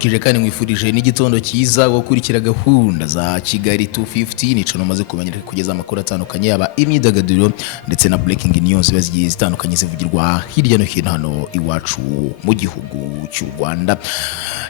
ndabaramukije kandi mwifurije n'igitondo cyiza gukurikira gahunda za Kigali 250 nico namaze kumenya kugeza amakuru atandukanye yaba imyidagaduro ndetse na breaking news bazigiye zitandukanye zivugirwa hirya no hino hano iwacu mu gihugu cy'u Rwanda.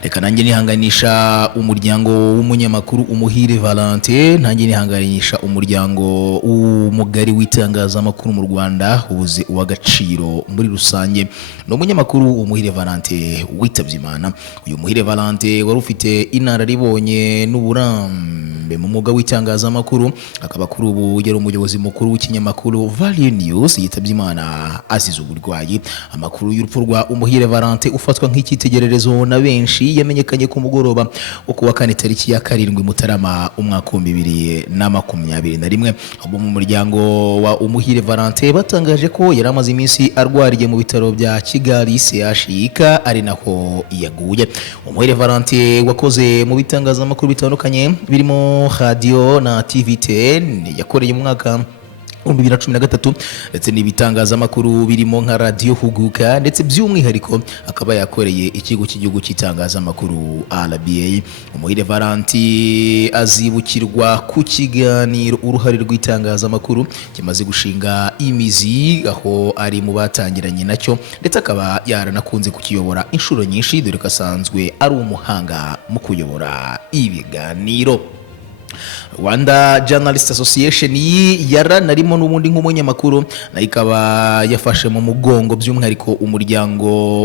Reka nanjye nihanganisha umuryango w'umunyamakuru Umuhire Valentin, nanjye nihanganisha umuryango umugari w'itangazamakuru mu Rwanda ubuze uw'agaciro muri rusange. No munyamakuru Umuhire Valentin witabye Imana. Uyu Umuhire Valentin wari ufite inararibonye n'uburambe mu mwuga w'itangazamakuru, akaba kuri ubu yari umuyobozi mukuru w'ikinyamakuru Value News, yitabye Imana azize uburwayi. Amakuru y'urupfu rwa Umuhire Valentin ufatwa nk'icyitegererezo na benshi yamenyekanye ku mugoroba wo kuwa kane tariki ya 7 Mutarama umwaka wa 2021. Abo mu muryango wa Umuhire Valentin batangaje ko yari amaze iminsi arwariye mu bitaro bya Kigali CHUK ari naho yaguye. Umuhire Valentin wakoze mu bitangazamakuru bitandukanye birimo radio na TV10, yakoreye mu mwaka 2013 ndetse n'ibitangazamakuru birimo nka radio Huguka, ndetse by'umwihariko akaba yakoreye ikigo cy'igihugu cy'itangazamakuru RBA. Umuhire Valentin azibukirwa ku kiganiro uruhare rw'itangazamakuru kimaze gushinga imizi, aho ari mu batangiranye nacyo, ndetse akaba yaranakunze kukiyobora inshuro nyinshi, dore ko asanzwe ari umuhanga mu kuyobora ibiganiro. Rwanda Journalist Association yaranarimo n'ubundi nk'umunyamakuru, nayo ikaba yafashe mu mugongo by'umwihariko umuryango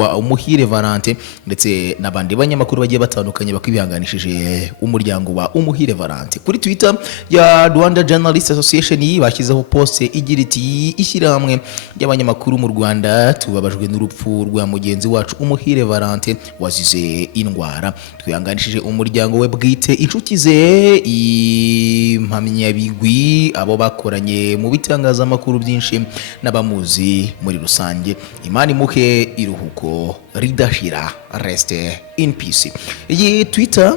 wa Umuhire Valentin ndetse n'abandi banyamakuru bagiye batandukanye bakibihanganishije umuryango wa Umuhire Valentin. Kuri Twitter ya Rwanda Journalist Association bashyizeho post igira iti: ishyirahamwe ry'abanyamakuru mu Rwanda tubabajwe n'urupfu rwa mugenzi wacu Umuhire Valentin wazize indwara. Twihanganishije umuryango we bwite, inshuti ze, impamyabigwi, abo bakoranye mu bitangazamakuru byinshi n'abamuzi muri rusange. Imana imuhe iruhuko ridashira, rest in peace. Iyi Twitter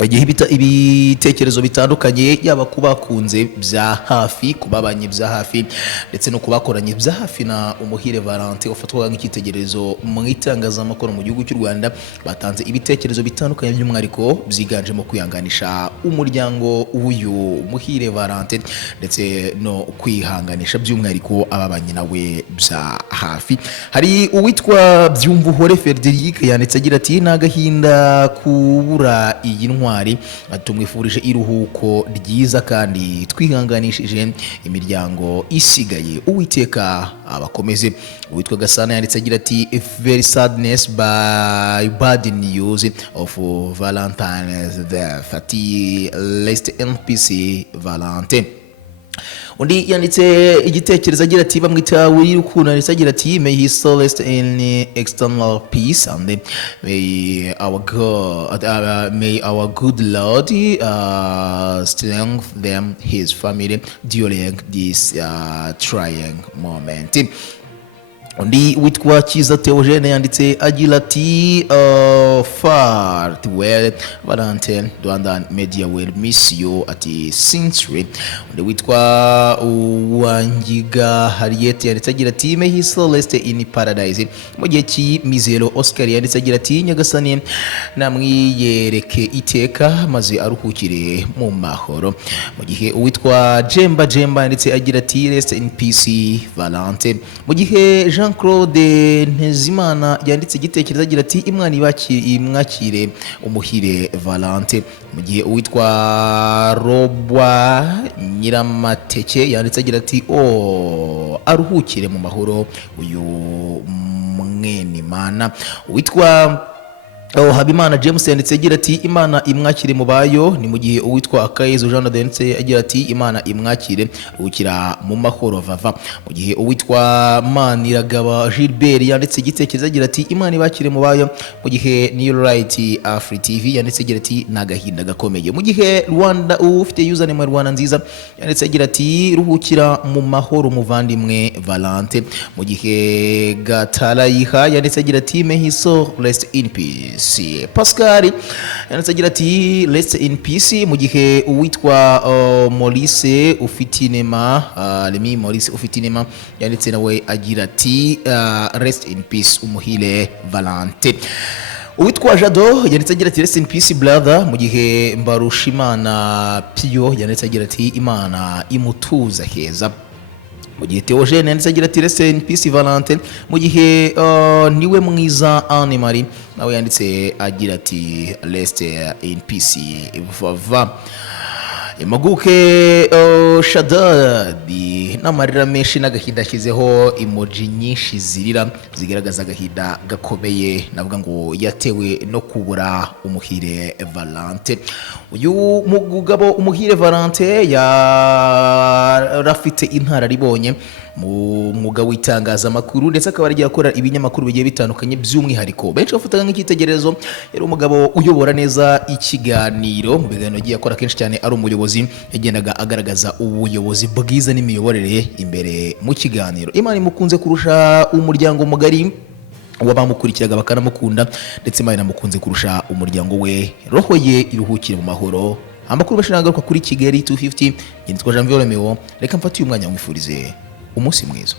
agiye ibitekerezo bitandukanye, yaba kubakunze bya hafi, kubabanye bya hafi, ndetse no kubakoranye bya hafi na Umuhire Valentin ufatwa nk'icyitegererezo mu itangazamakuru mu gihugu cy'u Rwanda. Batanze ibitekerezo bitandukanye by'umwihariko byiganjemo kwihanganisha umuryango w'uyu Umuhire Valentin ndetse no kwihanganisha by'umwihariko ababanye nawe bya hafi. Hari uwitwa Byumvuhore Frederic yanditse agira ati: nagahinda kubura iyi ntwari, tumwifurije iruhuko ryiza kandi twihanganishije imiryango isigaye, Uwiteka abakomeze. Uwitwa Gasana yanditse agira ati: very sadness by bad news of Valentine's death, ati rest in peace Valentin. Undi yanditse igitekerezo agira ati: bamwita wiri rukundo, yanditse agira ati: may his soul rest in external peace and may our good Lord strengthen his family during this trying moment. Undi witwa Kiza Theogene yanditse agira ati: far well Valentin, Rwanda media will miss you, ati sincerely. Undi witwa Wangiga Harriet yanditse agira ati: may his soul rest in paradise. Mu gihe cy'Mizero Oscar yanditse agira ati: nyagasani namwiyereke iteka maze aruhukire mu mahoro. Mu gihe uwitwa Jemba yanditse agira ati: rest in peace Valentin. Mu gihe Jean-Claude Ntezimana yanditse igitekerezo agira ati: Imana imwakire Umuhire Valentin. Mu gihe uwitwa Robwa Nyiramateke yanditse agira ati: aruhukire mu mahoro uyu mwene Imana. Uwitwa Habimana James yanditse agira ati: Imana imwakire mu bayo. Ni mu gihe uwitwa Akayezu Jean yanditse agira ati: Imana imwakire ruhukira mu mahoro vava. Mu gihe uwitwa Maniragaba Gilbert yanditse igitekerezo agira ati: Imana ibakire mu bayo. Mu gihe New Right Afri TV yanditse agira ati: nagahinda gakomeye. Mu gihe Rwanda ufite username Rwanda nziza yanditse agira ati: ruhukira mu mahoro muvandimwe Valentin. Mu gihe Gatarayiha yanditse agira ati: may his soul rest in peace. Pascal yanditse agira ati: rest in peace. Mu gihe uwitwa Maurice Ufitinema Remy Maurice Ufitinema yanditse nawe agira ati: rest in peace Umuhire Valentin. uwitwa Jado yanditse agira ati rest in peace brother, mu gihe Mbarushimana Pio yanditse agira ati Imana imutuza heza, mu gihe Theogene yanditse agira ati rest in peace Valentin, mu gihe niwe mwiza Anne Marie nawe yanditse agira ati rest in peace Vava. Imaguke Shadadi n'amarira menshi n'agahinda ashyizeho emoji nyinshi zirira zigaragaza agahinda gakomeye, navuga ngo yatewe no kubura Umuhire Valentin. Uyu mugabo Umuhire Valentin yarafite intararibonye mu mwuga w'itangazamakuru ndetse akaba yagiye akora ibinyamakuru bigiye bitandukanye, by'umwihariko benshi bafataga nk'icyitegererezo. Yari umugabo uyobora neza ikiganiro, mu biganiro yagiye akora kenshi cyane ari umuyobozi, yagendaga agaragaza ubuyobozi bwiza n'imiyoborere imbere mu kiganiro. Imana imukunze kurusha umuryango mugari wabamukurikiraga bakanamukunda, ndetse Imana imukunze kurusha umuryango we. Roho ye iruhukire mu mahoro. Amakuru bashiragaruka kuri Kigali 250. Nitwa Jean Violent Meo, reka mfate uyu mwanya mwifurize umunsi mwiza.